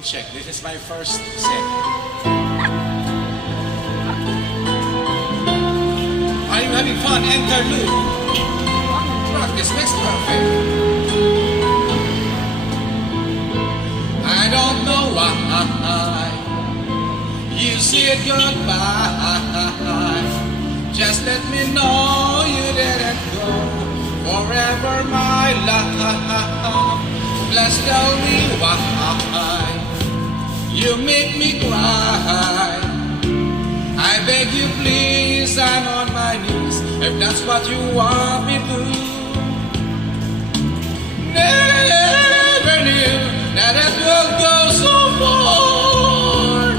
Sound check. This is my first set. Are you having fun? Interlude. Practice makes perfect. I don't know why you said goodbye. Just let me know you didn't go forever, my love. Let's tell me why you make me cry. I beg you please, I'm on my knees, if that's what you want me to. Never knew that it would go so far.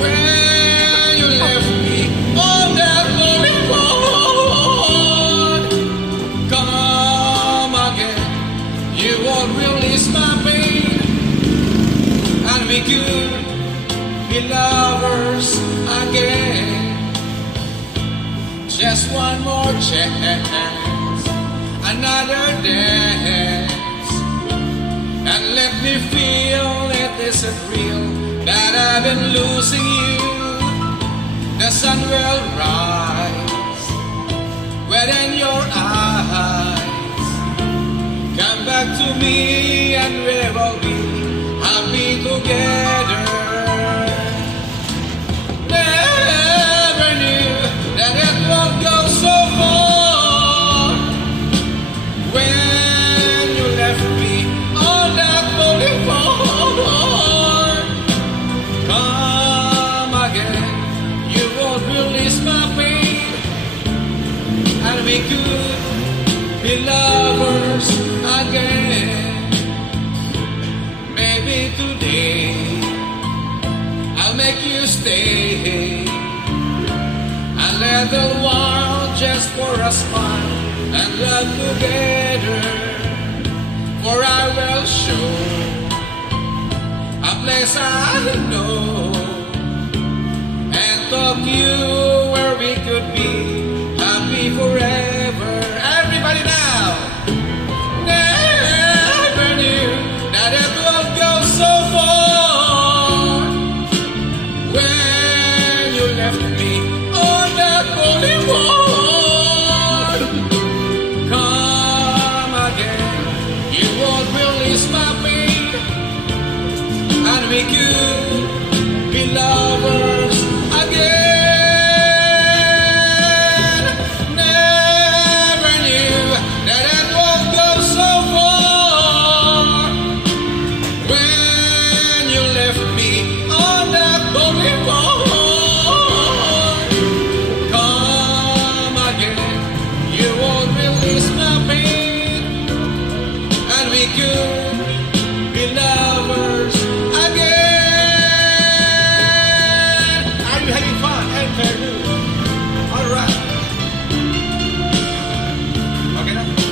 When you left me on that boulevard, come again, you won't release my pain, and we could be lovers again. Just one more chance, another dance, and let me feel it isn't real, that I've been losing you. The sun will rise within your eyes. Come back to me and we will be happy together. Never knew that it would go so far. When you left me on that boulevard, come again, you won't release my pain, and we could be lovers again. Maybe today I'll make you stay a little while, just for a smile and love together. For I will show a place I know, and talk you where we could be happy forever. Everybody now! Never knew that it would go so far. When you left me on that boulevard, come again, you won't release my pain, and we could be lovers again. Never knew that it would go so far. When you left me on that boulevard, come again, you won't release my pain, and we could be lovers